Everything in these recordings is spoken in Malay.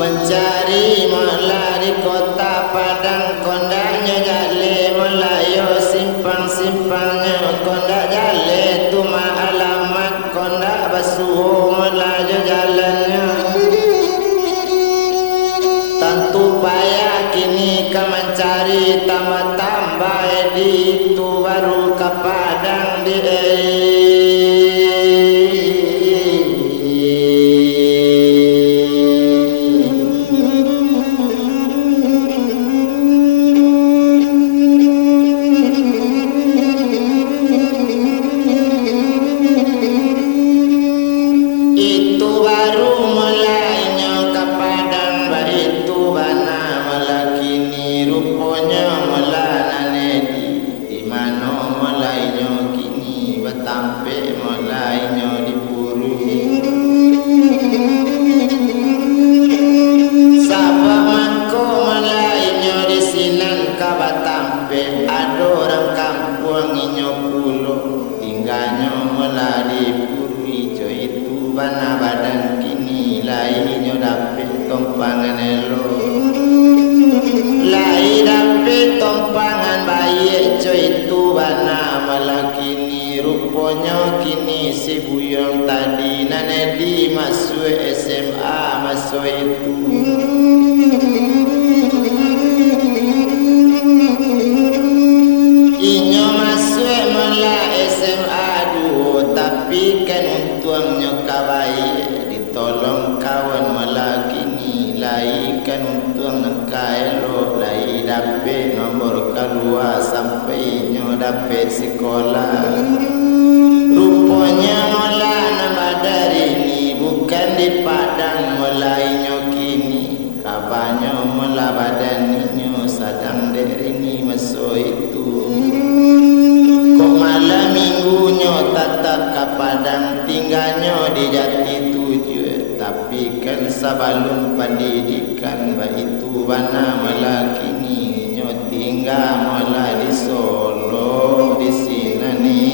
mencari mula di kota Padang, kondaknya jale melayu simpang-simpangnya, kondak jale tuma alamat, kondak basuh melaju jalannya. Tentu payah kini kau mencari tambah-tambah di itu baru ke Padang di kini si buyong tadi nanedi masuk SMA masuk itu inyo masuk mula SMA dulu tapi kan untungnya kabai ditolong kawan mula kini lai kan untung nengkaelo lai dapat nomor kedua sampai inyo dapat sekolah. Rupanya mula nama dari ini bukan di Padang mulainya kini, kabarnya mula badannya sedang dari ini masuk itu. Kok malam minggunya tetap ke Padang, tinggalnya di Jati Tujuh, tapi kan sebelum pendidikan itu bana mula kini nyo tinggal mula di Solo di sini nih.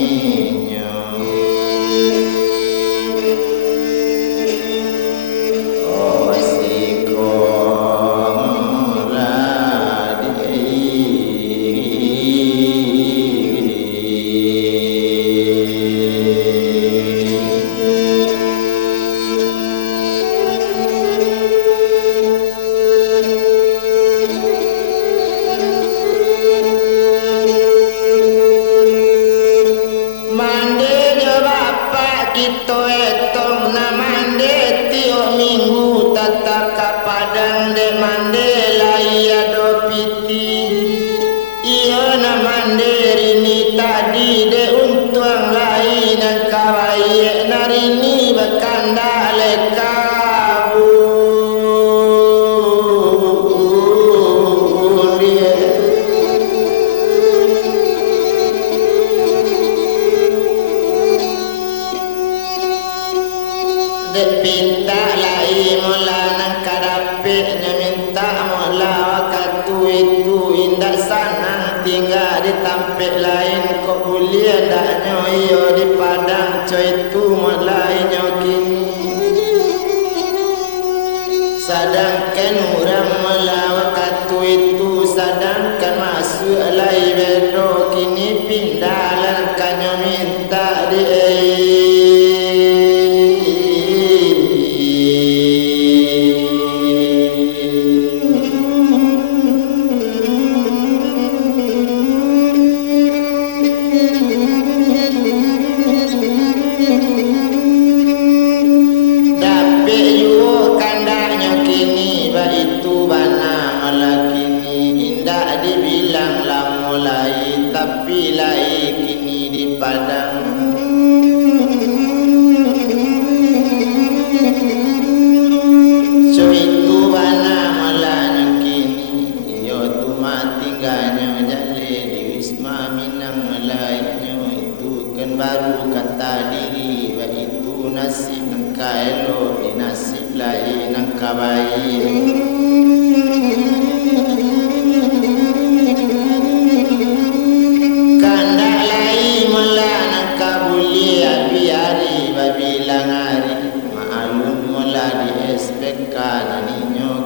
Bilang hari ma'alun mula di SPK naninya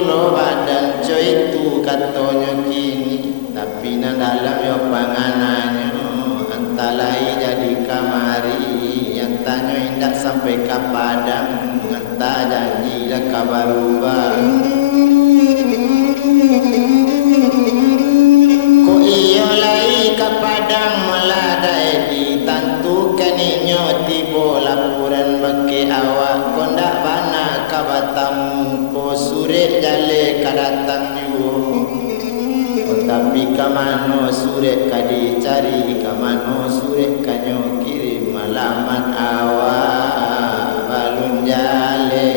pulau badan coy itu katanya kini, tapi na dalam yo panganannya antalai jadi kamari, yang tanya indak sampai ke padang, entah janji lah kabarubah. Ko iyo lai ke padang meladai di tantu kaninyo tibo laporan bagi awak kondak bana kabatamu ko sure jale kadatang yo. Tapi kamano sure kadi cari, kamano sure kanyo kirim malaman awak balun jale.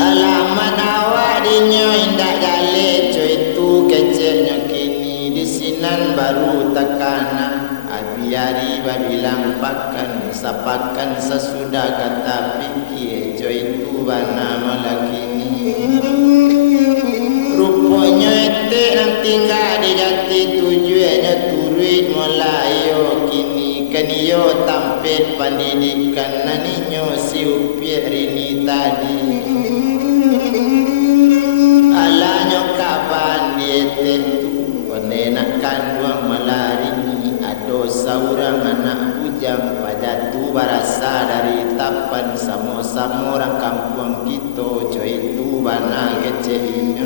Alaman awak dinyo indak jale coy tu keceknya kini di sinan baru takana. Biari babilang pakan sapakan sesudah kata fikir coy itu bana malakini. Rupanya ete nang tinggal di jati tujuannya turuit melayo kini kaniyo tampet pendidikan naninyo si upiak rini tadi. Alanya kapan diete tu konenak kanduang malarini. Saurang anak bujang pada tu barasa dari tapan sama-sama orang kampung kita coy tu bana kecilnya.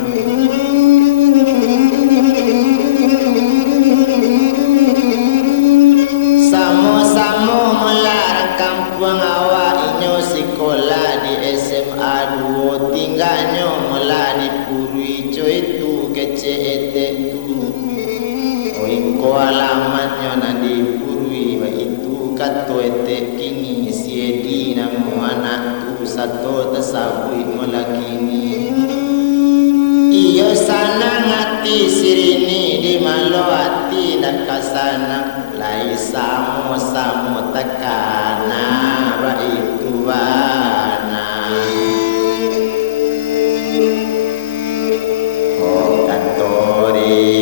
Sama-sama melarang kampung awak inyo sekolah di SMA 2 tinggalnya melah di Purui coy tu kecil etek tu. Ko alamatnya nadi purui itu kato etek kini siedi namu anak tu satu tersabui melakini. Iyo sana ngati sirini di malo hati dak kasana lai samo tekana ba itu bana. Oh kantori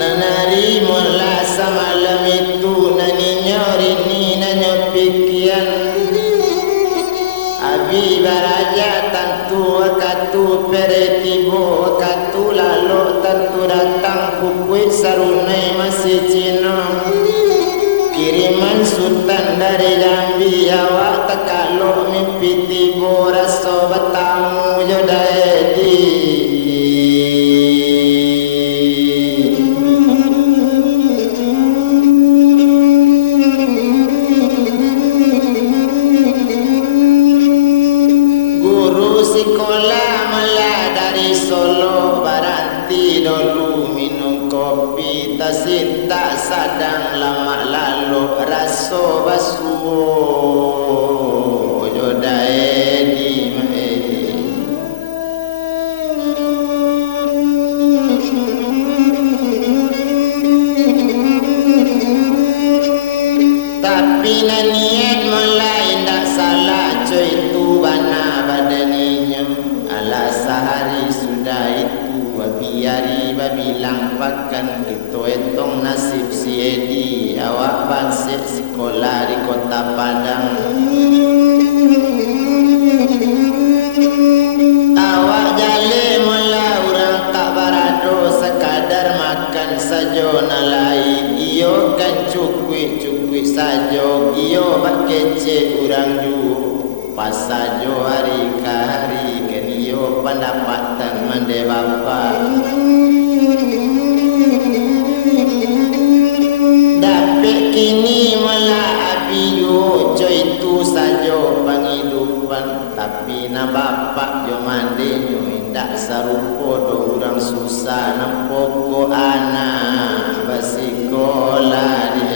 nanari mula samalam itu naninyo rini nanyo pikian abi baraja tantu wakatu peretibo wakatu lalu tantu datang kukuit sarunai masih cina kiriman sultan dari Jambi awak takalo mimpi tibo rasa batamu jodaedi. Sekolah puasa jo hari ke hari kenio pendapatan mande bapa dapet kini mula api yo jo itu sajo penghidupan tapi na bapa jo mande nyo indak sarupo do urang susah nampoko anak basikola di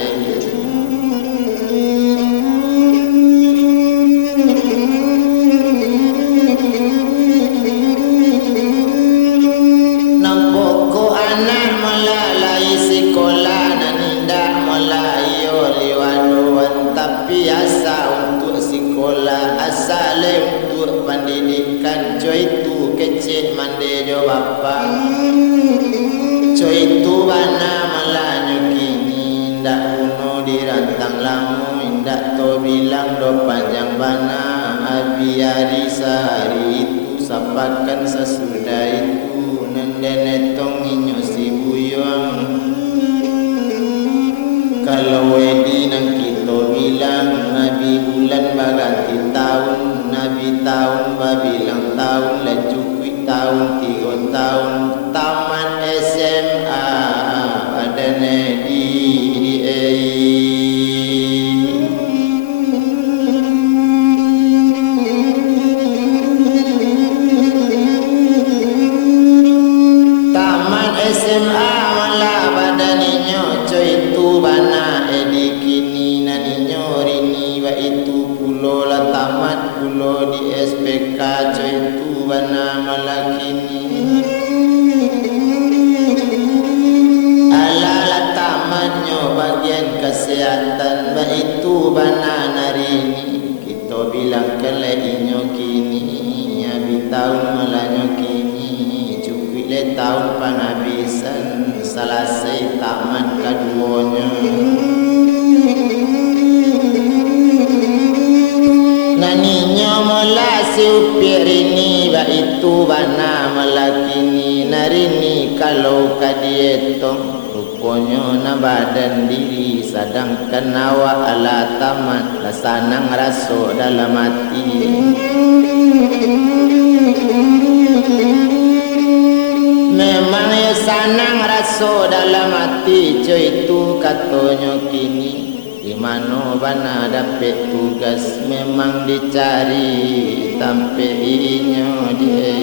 pendidikan coy tu kecil mande jo bapa coy tu bana malanyo kini ndak uno dirantang lamu indak to bilang do panjang bana abiari sehari itu sapakan sesudah itu nendenetong inyo si buyong kalau wedi nang kita bilang nabi bulan baganti tahun nabi tahun babilang tahun lecukwi tahun 3 tahun taman SMA ada di taman SMA malah badaninyo coy tu bana edi kini naninyo rini wa itu pulo la tamat pulo di SPK coy tu bana malah kini ala la tamatnyo bagian kesehatan wa itu bana narini kita bilang kele inyo kini abi tahun malanyo kini cukup le tahun penghabisan selesai tamat keduanya naninyo mula siupir ini ba itu bana melakini narini kalau kadietong rupanya na badan diri sedangkan awak ala tamat lasanang raso dalam hati memang ya sanang raso dalam hati coy itu katonyo kini di mana bana dapat tugas memang dicari tampe inyo dia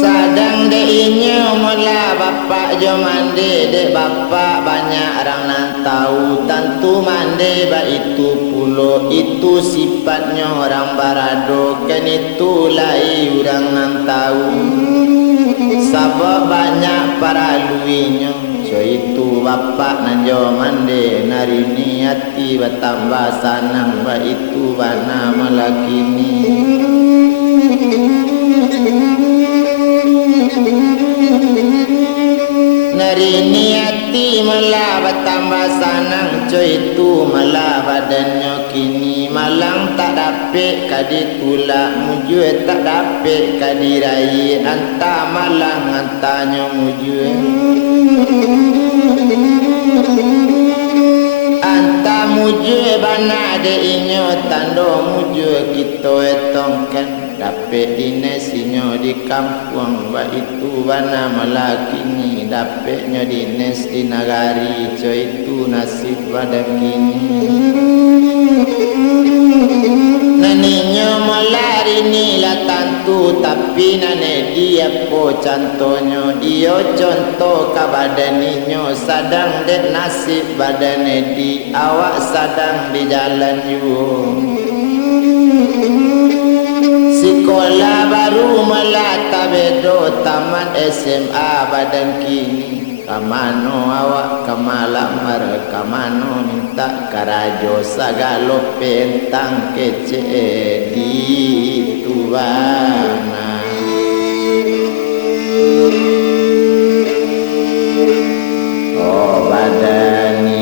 sadang de inyo mula bapak jo mande de bapak banyak orang nan tahu tentu mande ba itu pulo itu sifatnya orang barado kan itu lai orang nan tahu sabab banyak para luinyo so itu bapak nan jo mande narini hati bertambah sanang ba itu bana melakini narini hati malah bertambah sanang coy itu malah badannya kini malang tak dapat kadi tulak mujue tak dapat kadi rai anta malang antanya mujue anta mujue bana de inyo tando mujue kita etongkan dapat dinesinyo di kampung ba itu bana melakini dapatnya dines di nagari coy itu nasib pada kini naninyo melari nila tantu tapi nane dia po contohnya dia contoh ka badaninyo sadang dek nasib badane di awak sadang di jalan yu sekolah baru melata bedo taman SMA badan kini kamano awak kamalamar kamano minta karajo sagalo pentang kece di tuana oh badani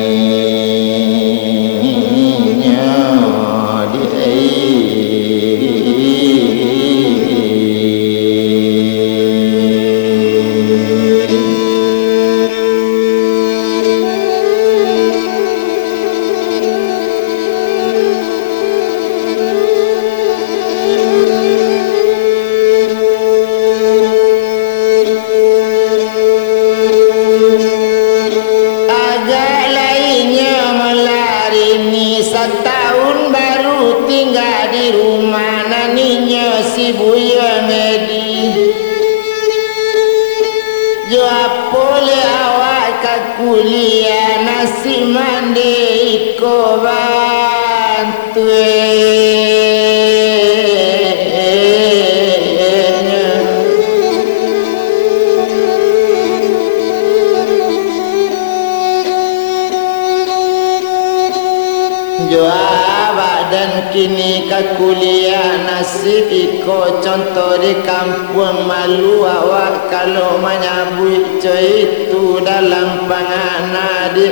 apa le awak ka kuliah nasi mandi iko bantu kini ka kuliah nasib iko contoh di kampung malu awak kalau menyabui coy itu dalam pangana di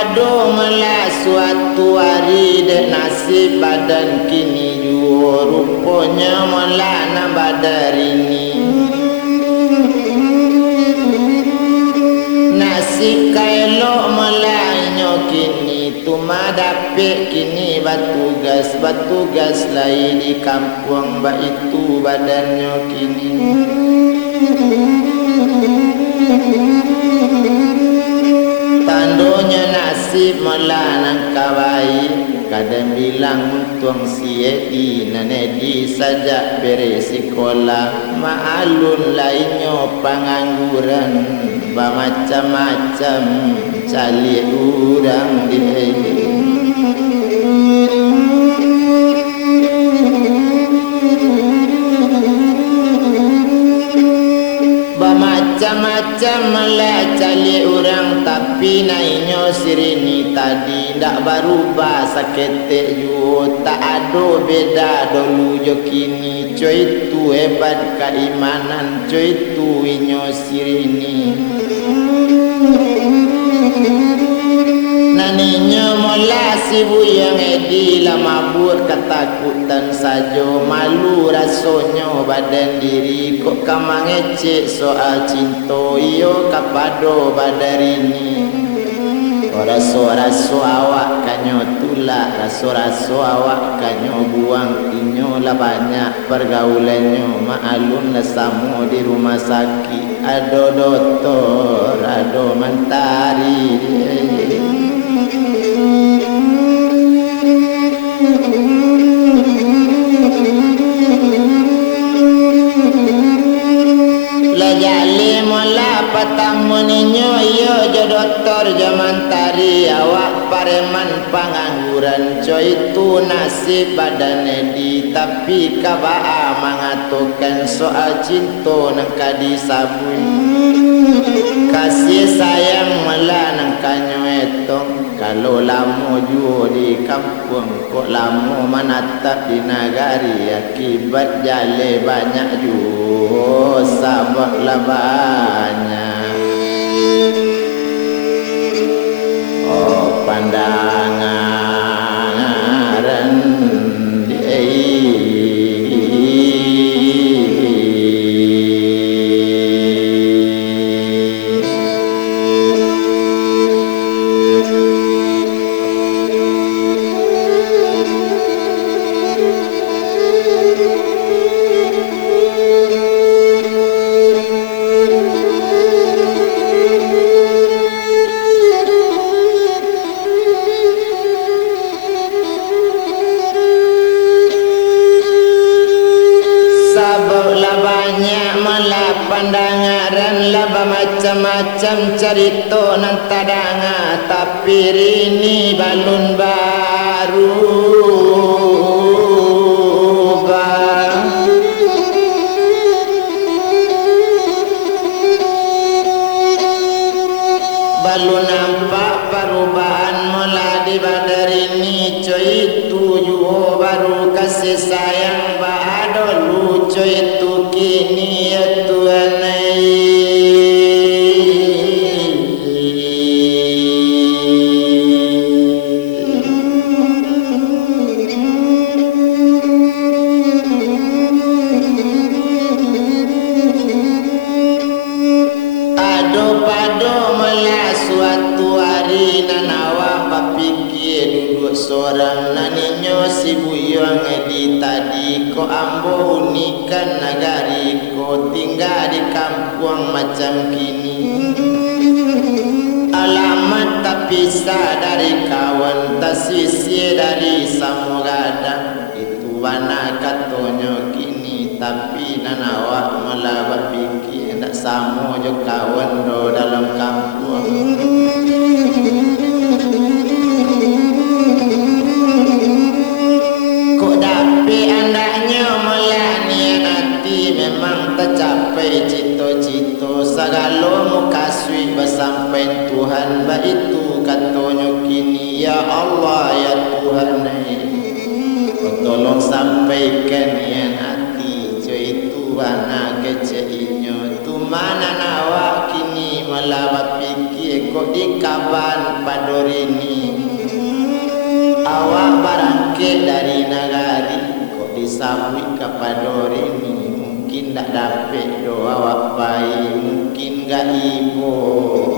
ado melah suatu hari dek nasib badan kini rupanya melana badar ini nasi kaelok melanyo kini tuma dapet kini batugas lain di kampung ba itu badannya kini tandonya nasib melanang kawai kadang bilang untung siedi nanedi saja beres sekolah maalun lainnya pengangguran macam-macam cali urang di macam-macam malah cali orang tapi nainyo sirini tadi ndak berubah saketek ju tak ada beda dulu jo kini coy tu hebat keimanan coy tu inyo sirini naninyo mola sibu yang edi lama buat ketakutan sajo malu rasonyo badan diri kok kamang ngecek soal cinta iyo kapado badarini raso awak kanyo tulak raso awak kanyo buang inyo lah banyak pergaulannya maalun lah samu di rumah sakit ado doktor ado mentari patamuninyo iyo jo doktor zaman tari awak pareman pengangguran coy itu nasib badan di tapi kabaa mengatakan soal cinta nangka disabui kasih sayang malah nangka nyetong kalau lama juo di kampung kok lama menatap di nagari akibat jale banyak juo sabaklah banyak pandangan macam cerita nang tadanga tapi rini balun baru balun nampak perubahan mula di badar ini coy itu juo baru kasih sayang baado lucu itu kini ya Tuhan seorang naninyo si buyong di tadi ko ambo unikan nagari ko tinggal di kampung macam kini terpisah dari kawan, tersisih dari samuradang. Itu mana katonyo kini, tapi nanawak malah berfikir tak sama jo kawan do dalam kampung. Kok dapat andaknya melani nanti memang tercapai cita-cita segala muka sui bersampai Tuhan. Baitu katonyo kini, ya Allah ya Tuhan, tolong sampaikan yang hati jo itu wana keceinyo. Tu mana nawak kini malah pikir kok di kaban padorini. Awak barangke dari nagari kok disambui ke padorini. Mungkin tak dapat doa awak baik, mungkin gak ibu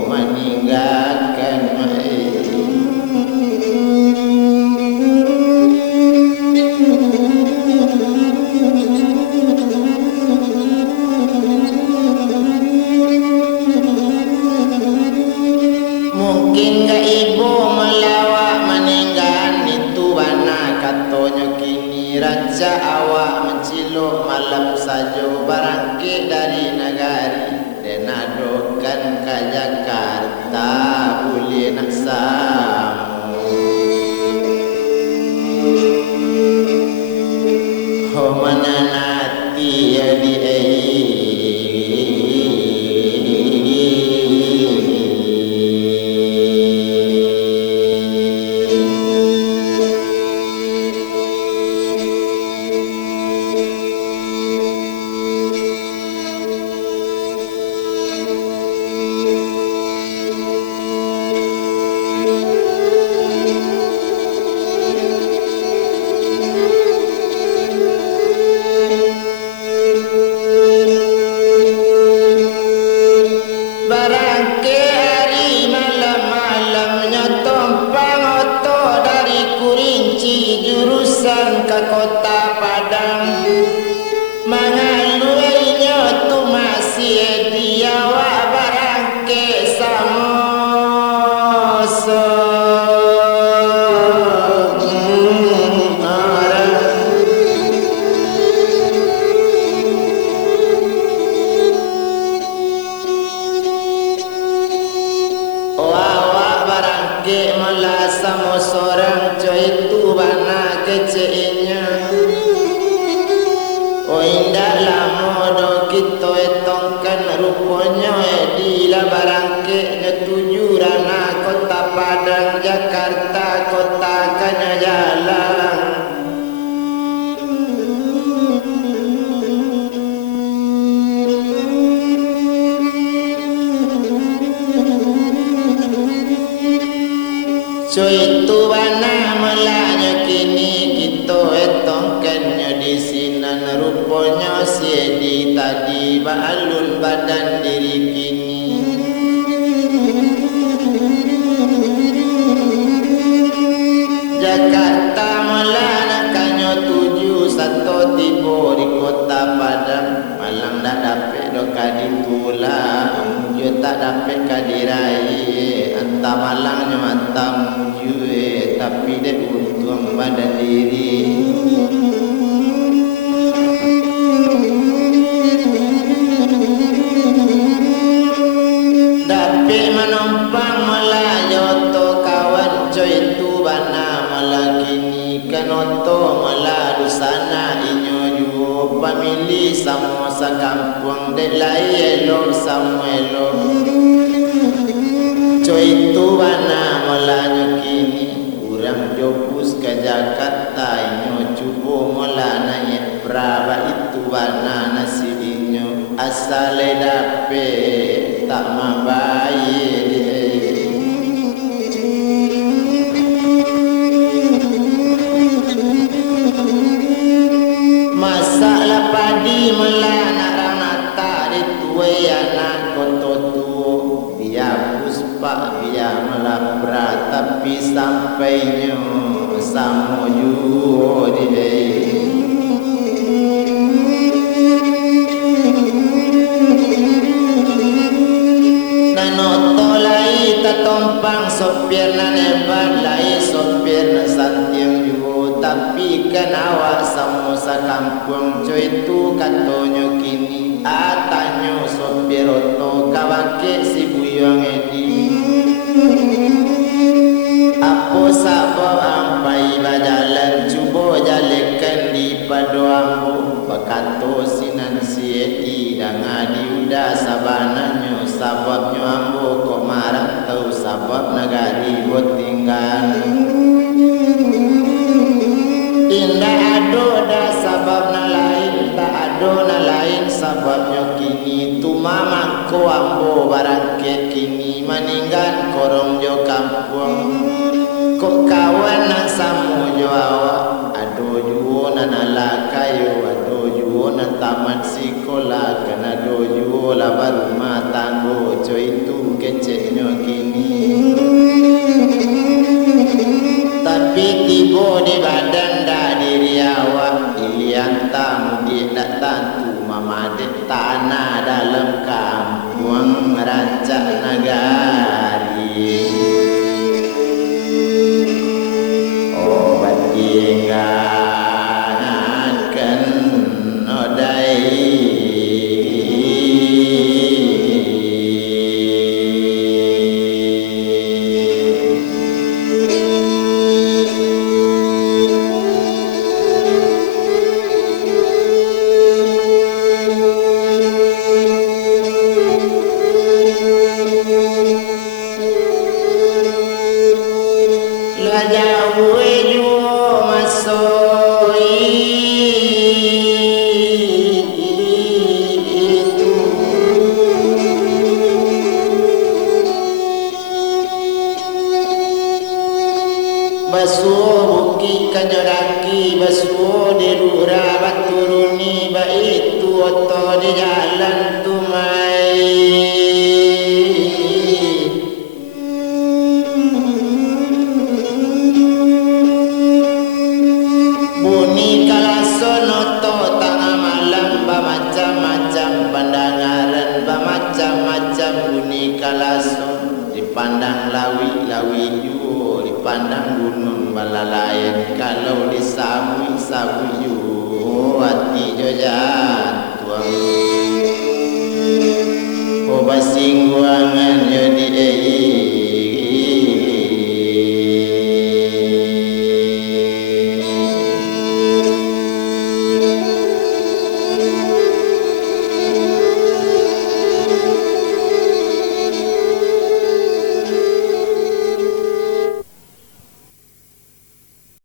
meninggalkan mai. Mungkin gak ibu melawak meninggal. Itu bana katonyo kini, raja awak menciluk malam sajo barangke dari nagari. Dan adokan ke Jakarta boleh nak samu. Ho menanati ya di barangke hari malam-malamnya tumpang oto dari Kurinci jurusan ke kota Padang. Mengaluinya tu masih diawak barangke samoso. Barangke malah sama seorang coy itu bana keceinnya. Oh indah lama do kita etongkan rupanya di la barangke nyetuju rana kota Padang Jakarta kota kanya jalan. So itu wana melanya kini kita etongkannya di sinan. Rupanya siedi tadi baalun badan diri kini. Jakarta melana kanyo tuju satu tibo di kota Padang. Malang dah dapat doka ditulah, yo tak dapat kadirai. Anta malangnya anta mujue, tapi dek untung badan diri. Dapat menumpang melayo to kawan coy itu bana malah kini kanoto malah dusana inyo juo pamili samo sa kampung dek lai elo samo elo. Coy itu bana malanya kini urang jopus ke Jakarta inyo cubo mala naik praba itu bana nasi inyo asale dape tak mabayi. Masalah padi melana ranata dituai anak kototu biar puspa biar melapra tapi sampainya sama juo di nanoto lai tatom penumpang sopir na nebat lai sopir na santiang juo tapi kan awak samo sa kampung coy tu katonyo kini atanyo sopir oto kawake si buyong edi apo sabo ampai bajalan cubo jalekan di padoambo bakato sinan si edi dangadi udah sabananyo sababnyo ambo kok marah tau sabab nagari buat tinggal indah ado dah sabab na lain tak ado na lain sababnyo kini tu mama ko ambo barangke kini maninggan korong jo kampung kok kawan nang samu jo awak ado juo na nalakayo ado juo na tamat sekolah kan ado juo la barumah tanggo jo itu keceknyo kini tapi tibo di badan dak diri awak ilian tamu di dak tantu mama dek tanah dalam kampung rancak nagari obat ingatkan odai basuh buki kanyoraki basuh dirura baturuni baitu oto di jalan tumai bunyi kalason oto tengah malam macam-macam pandangaran macam-macam bunyi kalason dipandang lawi-lawi juo dipandang gunung balalayan kalau disabui-sabuyu hati jojat